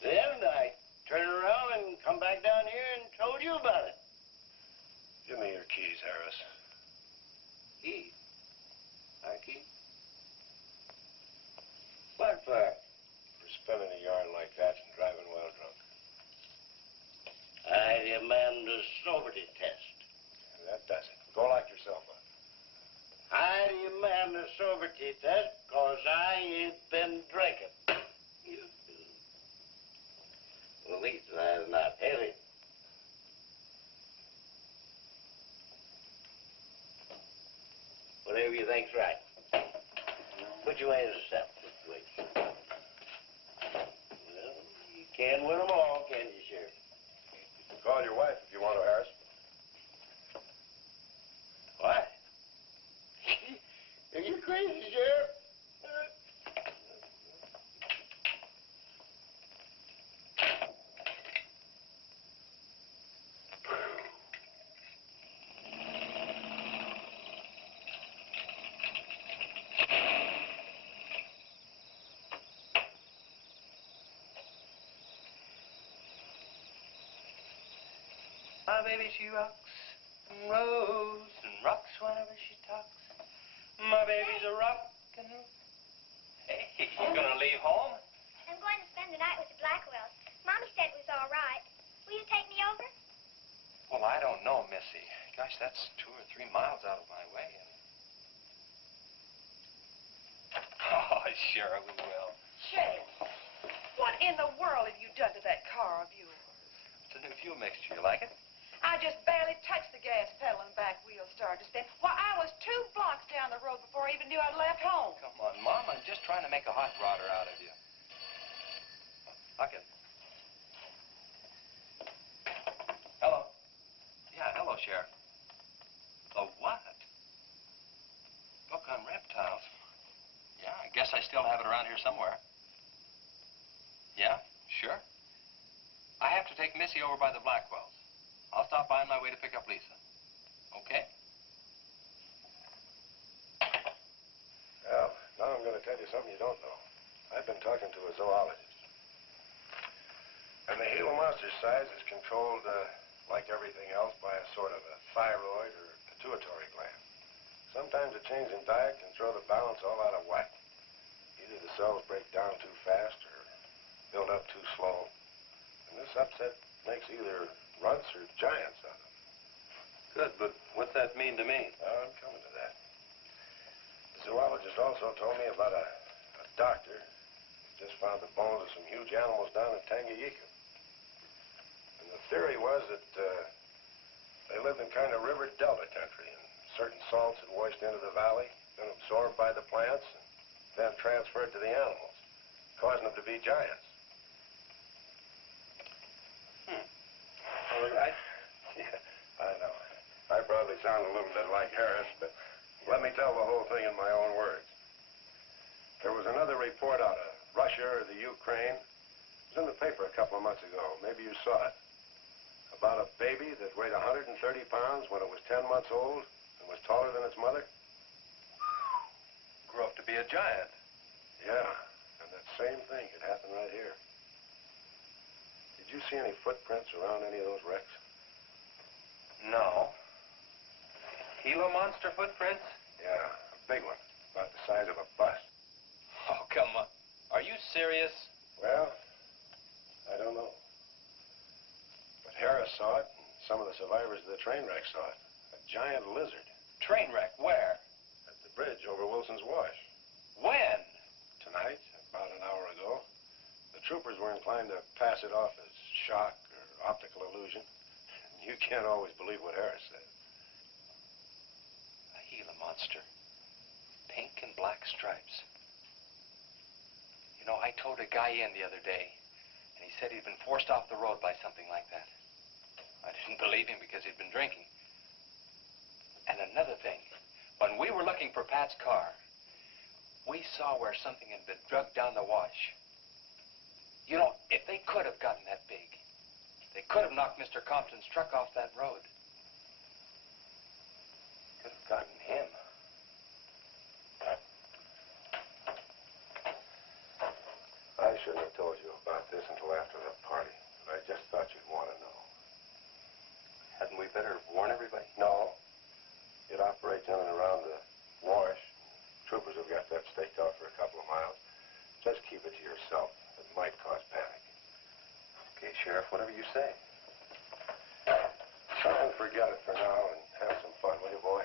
Then I turned around and come back down here and told you about it. she said, 'cause I ain't been drinking. At least I'm not heavy. Whatever you think's right. Put your hands aside. Wait. Well, you can't win them all, can you, Sheriff? Call your wife if you want to, Harris. What? Are you crazy, Sheriff? My baby, she rocks and rolls and rocks whenever she talks. My baby's a rockin'. Hey, you gonna leave home? I'm going to spend the night with the Blackwells. Mommy said it was all right. Will you take me over? Well, I don't know, Missy. Gosh, that's 2 or 3 miles out of my way. And... Oh, sure we will. Shane, what in the world have you done to that car of yours? It's a new fuel mixture. You like it? I just barely touched the gas pedal and back wheel started to spin. Why, I was 2 blocks down the road before I even knew I'd left home. Come on, Mom. I'm just trying to make a hot rodder out of you. Okay. Hello. Yeah, hello, Sheriff. The what? Book on reptiles. Yeah, I guess I still have it around here somewhere. Yeah, sure. I have to take Missy over by the Blackwells. I'll stop by on my way to pick up Lisa. Okay? Well, now I'm going to tell you something you don't know. I've been talking to a zoologist. And the Gila Monster's size is controlled, like everything else, by a sort of a thyroid or pituitary gland. Sometimes a change in diet can throw the balance all out of whack. Either the cells break down too fast or build up too slow. And this upset makes either runts or giants out of them. Good, but what's that mean to me? I'm coming to that. The zoologist also told me about a doctor who just found the bones of some huge animals down in Tanganyika. And the theory was that they lived in kind of river delta country, and certain salts had washed into the valley, been absorbed by the plants, and then transferred to the animals, causing them to be giants. Well, yeah, I know. I probably sound a little bit like Harris, but let me tell the whole thing in my own words. There was another report out of Russia or the Ukraine. It was in the paper a couple of months ago. Maybe you saw it. About a baby that weighed 130 pounds when it was 10 months old and was taller than its mother. Grew up to be a giant. Yeah, and that same thing could happen right here. Did you see any footprints around any of those wrecks? No. Gila Monster footprints? Yeah, a big one, about the size of a bus. Oh, come on. Are you serious? Well, I don't know. But Harris saw it, and some of the survivors of the train wreck saw it. A giant lizard. Train wreck? Where? At the bridge over Wilson's Wash. When? Tonight, about an hour ago. The troopers were inclined to pass it off as shock or optical illusion. You can't always believe what Harris said. A Gila Monster. Pink and black stripes. You know, I towed a guy in the other day, and he said he'd been forced off the road by something like that. I didn't believe him because he'd been drinking. And another thing, when we were looking for Pat's car, we saw where something had been drugged down the wash. You know, if they could have gotten that big, they could have knocked Mr. Compton's truck off that road. Could have gotten him. I shouldn't have told you about this until after the party, but I just thought you'd want to know. Hadn't we better warn everybody? No. It operates in and around the wash. Troopers have got that staked out for a couple of miles. Just keep it to yourself. It might cause panic. Okay, Sheriff, whatever you say. Try and forget it for now and have some fun, will you, boy?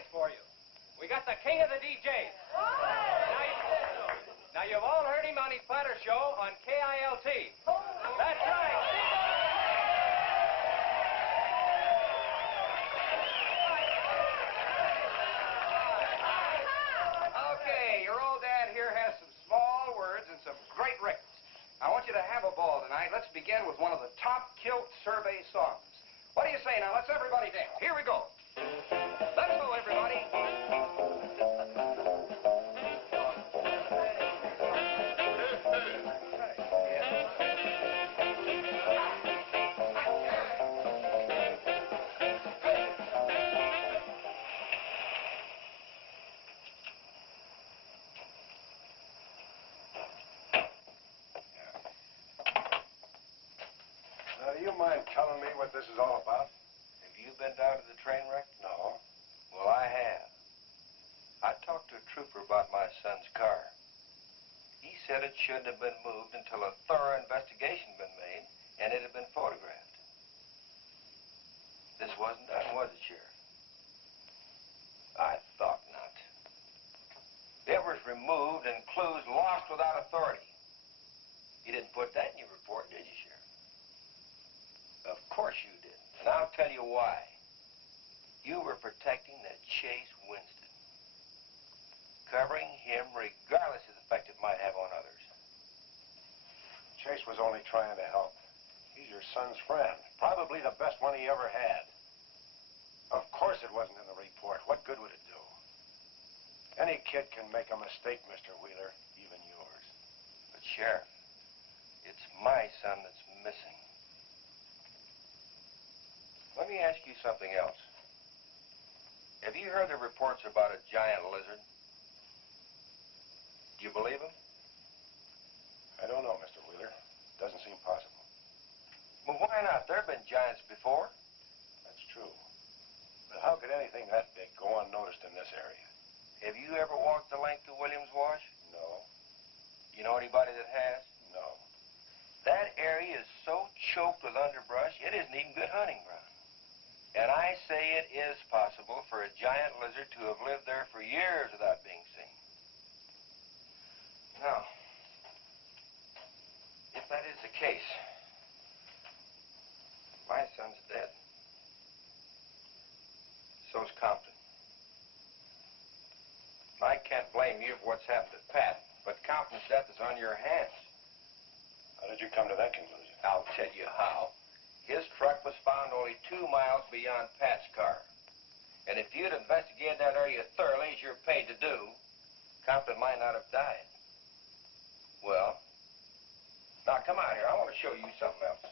surprise for you. We got the king of the DJs. Now you've all heard him on his platter show on KILT. That's right. Okay, your old dad here has some small words and some great records. I want you to have a ball tonight. Let's begin with one of the top kilt survey songs. What do you say now? Let's everybody dance. Here we go. Let's go, everybody. Now, do you mind telling me what this is all about? Have you been down to the train wreck? No. Well, I have. I talked to a trooper about my son's car. He said it shouldn't have been moved until a thorough investigation had been made and it had been photographed. This wasn't done, was it, Sheriff? I thought not. It was removed and clues lost without authority. You didn't put that in your report, did you, Sheriff? Of course you didn't. And I'll tell you why. You were protecting that Chase Winston. Covering him regardless of the effect it might have on others. Chase was only trying to help. He's your son's friend. Probably the best one he ever had. Of course it wasn't in the report. What good would it do? Any kid can make a mistake, Mr. Wheeler, even yours. But, Sheriff, it's my son that's missing. Let me ask you something else. Have you heard the reports about a giant lizard? Do you believe them? I don't know, Mr. Wheeler. Doesn't seem possible. Well, why not? There have been giants before. That's true. But how could anything that big go unnoticed in this area? Have you ever walked the length of Williams Wash? No. You know anybody that has? No. That area is so choked with underbrush, it isn't even good hunting ground. And I say it is possible for a giant lizard to have lived there for years without being seen. Now, if that is the case, my son's dead. So's Compton. I can't blame you for what's happened to Pat, but Compton's death is on your hands. How did you come to that conclusion? I'll tell you how. His truck was found only 2 miles beyond Pat's car. And if you'd investigated that area thoroughly, as you're paid to do, Compton might not have died. Well, now come out here. I want to show you something else.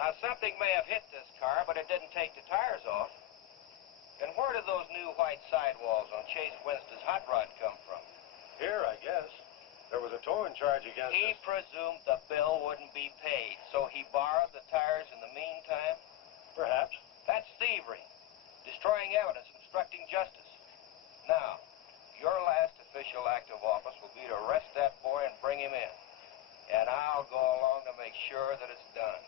Now, something may have hit this car, but it didn't take the tires off. And where did those new white sidewalls on Chase Winston's hot rod come from? Here, I guess. There was a towing charge against He us. presumed the bill wouldn't be paid, so he borrowed the tires in the meantime? Perhaps. That's thievery, destroying evidence, obstructing justice. Now, your last official act of office will be to arrest that boy and bring him in. And I'll go along to make sure that it's done.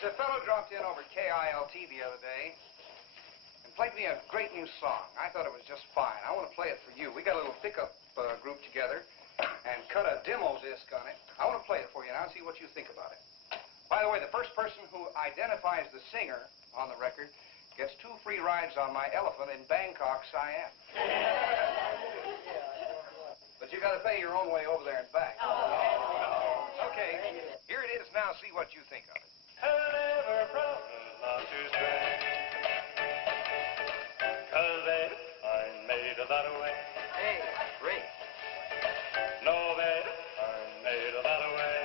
A fellow dropped in over KILT the other day and played me a great new song. I thought it was just fine. I want to play it for you. We got a little pickup group together and cut a demo disc on it. I want to play it for you now and see what you think about it. By the way, the first person who identifies the singer on the record gets 2 free rides on my elephant in Bangkok, Siam. But you got to pay your own way over there and back. Okay, here it is now. See what you think of it. and ever promise not to stray. 'Cause baby, I'm made that way. Hey, Ray. No, baby, I'm made that way.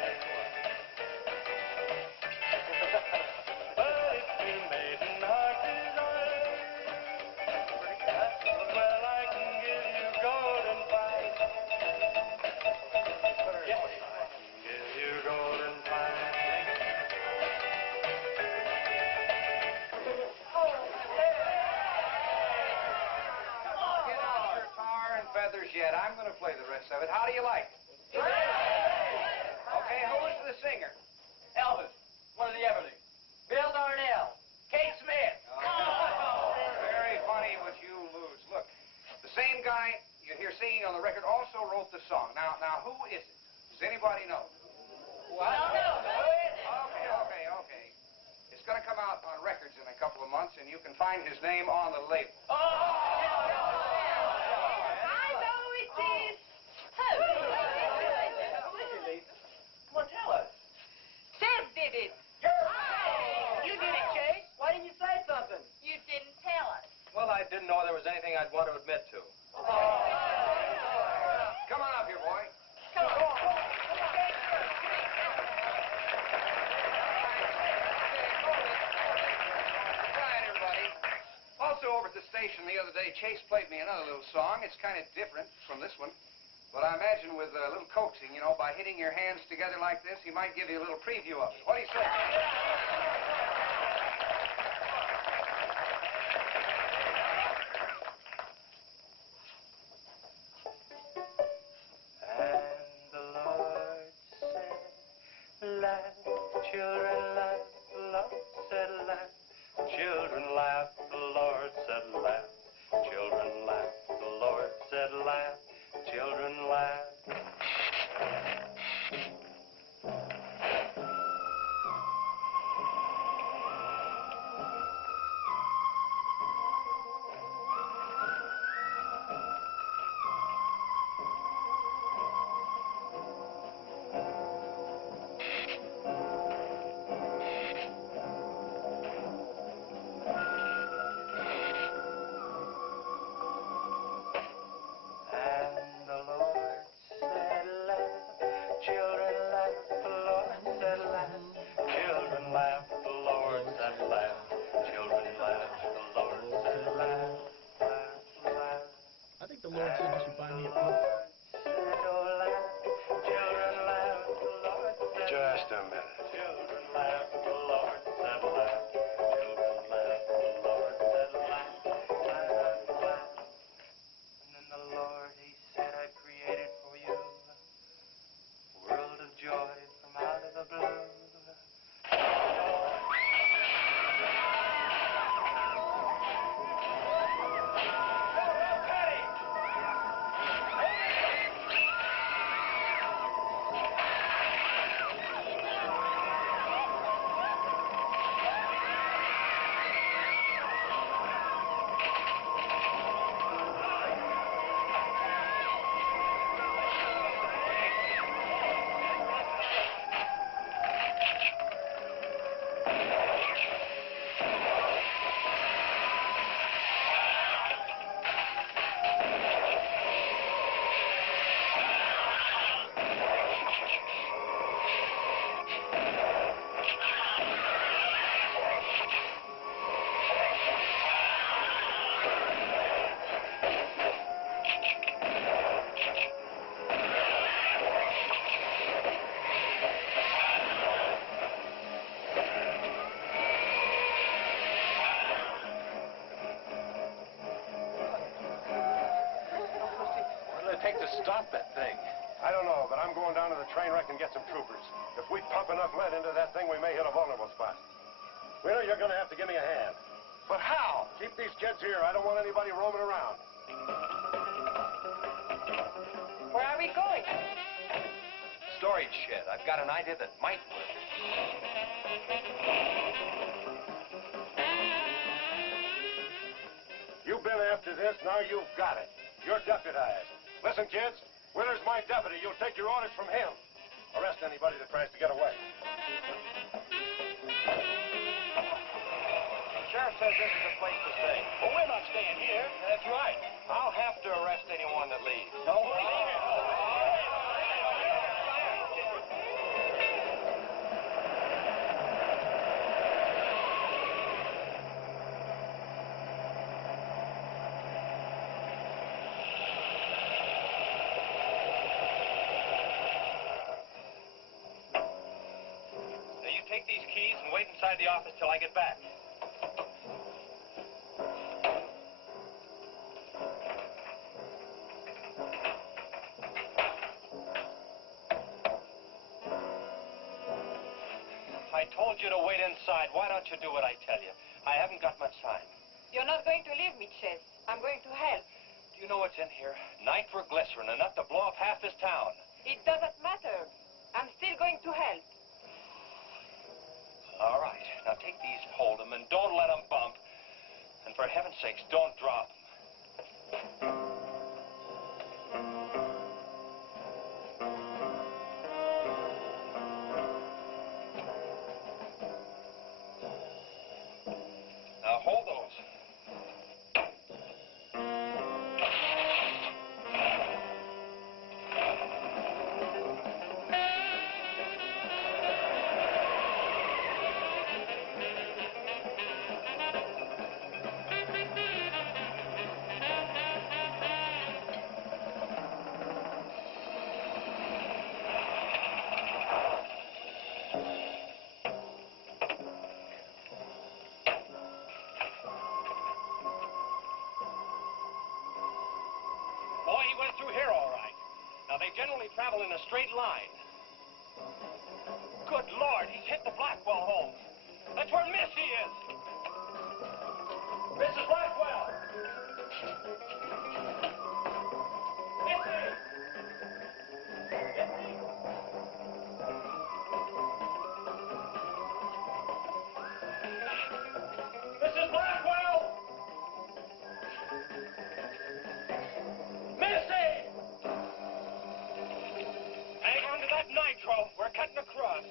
But if you maiden heart desire, well, I can give you golden fire. Yes, I can give you golden fire. Get out your tar and feathers yet. I'm going to play the rest of it. How do you like it? Okay, who is the singer? Elvis, one of the Everlys. Bill Darnell. Kate Smith. Very funny, but you lose. Look, the same guy you hear singing on the record also wrote the song. Now, who is it? Does anybody know? Okay. It's going to come out on records in a couple of months, and you can find his name on the label. I know it is. Who is it, Lisa? Come on, tell us. Deb did it. You did it, Kate. Why didn't you say something? You didn't tell us. Well, I didn't know there was anything I'd want to admit to. Come on up here, boy. Come on. Quiet, everybody. Also, over at the station the other day, Chase played me another little song. It's kind of different from this one. But I imagine with a little coaxing, you know, by hitting your hands together like this, he might give you a little preview of it. What do you say? And the Lord said, laugh, children, laugh. The Lord said, laugh, children, laugh. The Lord said, laugh, children, laugh. The Lord said, laugh, children, laugh. And the Lord said, laugh, children, laugh. The Lord said, laugh, children, laugh. The Lord said, laugh, children, laugh. The Lord said, laugh, laugh, laugh. I think the Lord said you should buy me a book. Said, oh, laugh, children, laugh. The Lord said, Just a minute. children, laugh. The Lord said, laugh, children, laugh. The Lord said, laugh, laugh, laugh. And then the Lord, he said, I created for you a world of joy from out of the blue. What did it take to stop that thing? I don't know, but I'm going down to the train wreck and get some troopers. If we pump enough lead into that thing, we may hit a vulnerable spot. Wheeler, you're going to have to give me a hand. But how? Keep these kids here. I don't want anybody roaming around. Where are we going? Storage shed. I've got an idea that might work. You've been after this, now you've got it. You're deputized. Listen, kids, Wheeler's my deputy. You'll take your orders from him. Arrest anybody that tries to get away. says this is a place to stay. Well, we're not staying here. That's right. I'll have to arrest anyone that leaves. No, leave it. Now, you take these keys and wait inside the office till I get back. I told you to wait inside. Why don't you do what I tell you? I haven't got much time. You're not going to leave me, Chess. I'm going to help. Do you know what's in here? Nitroglycerin, enough to blow up half this town. It doesn't matter. I'm still going to help. All right. Now take these and hold them, and don't let them bump. And for heaven's sakes, don't drop them. Now hold those. Boy, he went through here all right. Now, they generally travel in a straight line. Good Lord, he's hit the Blackwell home. That's where Missy is. Mrs. Blackwell! Missy! Mrs. Blackwell! Missy! Hang on to that nitro. We're cutting across.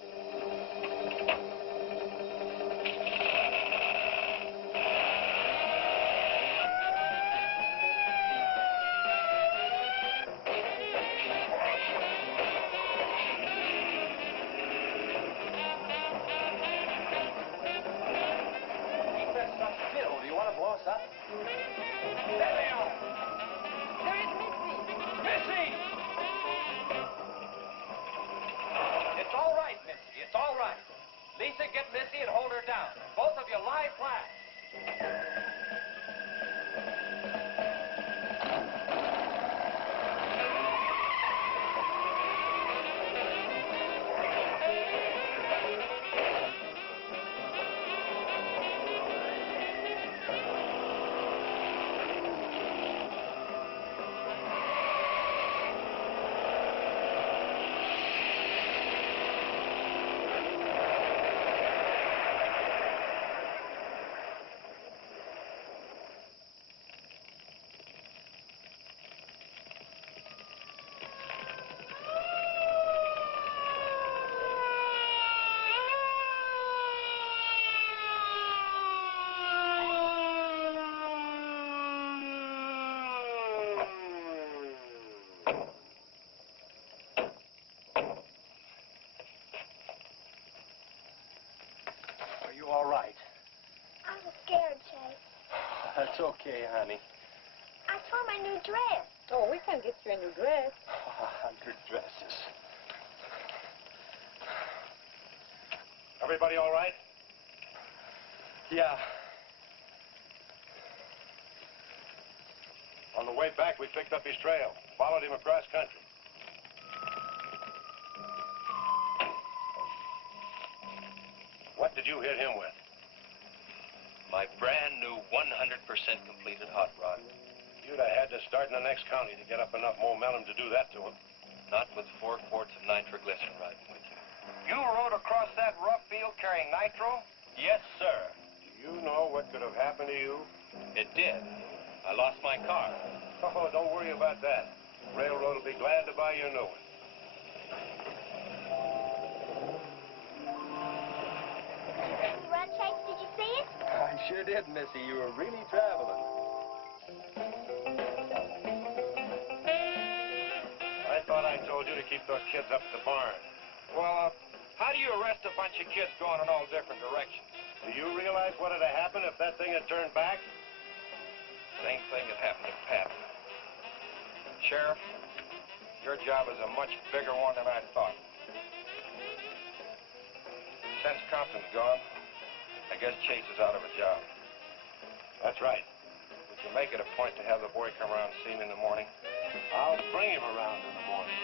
Keep that stuff still. Do you want to blow us up? There they are. There is Missy. Missy! It's all right, Missy. It's all right. Lisa, get Missy and hold her down. Both of you lie flat. Are you all right? I was scared, Chase. That's okay, honey. I tore my new dress. Oh, we can get you a new dress. 100 dresses. Everybody all right? Yeah. On the way back, we picked up his trail, followed him across country. What did you hit him with? My brand new 100% completed hot rod. You'd have had to start in the next county to get up enough momentum to do that to him. Not with 4 quarts of nitroglycerin riding with you. You rode across that rough field carrying nitro? Yes, sir. Do you know what could have happened to you? It did. I lost my car. Oh, don't worry about that. Railroad will be glad to buy you a new one. Run, Chase, did you see it? I sure did, Missy. You were really traveling. I thought I told you to keep those kids up at the barn. Well, how do you arrest a bunch of kids going in all different directions? Do you realize what would have happened if that thing had turned back? Same thing that happened to Pat. Sheriff, your job is a much bigger one than I thought. Since Compton's gone, I guess Chase is out of a job. That's right. Would you make it a point to have the boy come around and see me in the morning? I'll bring him around in the morning.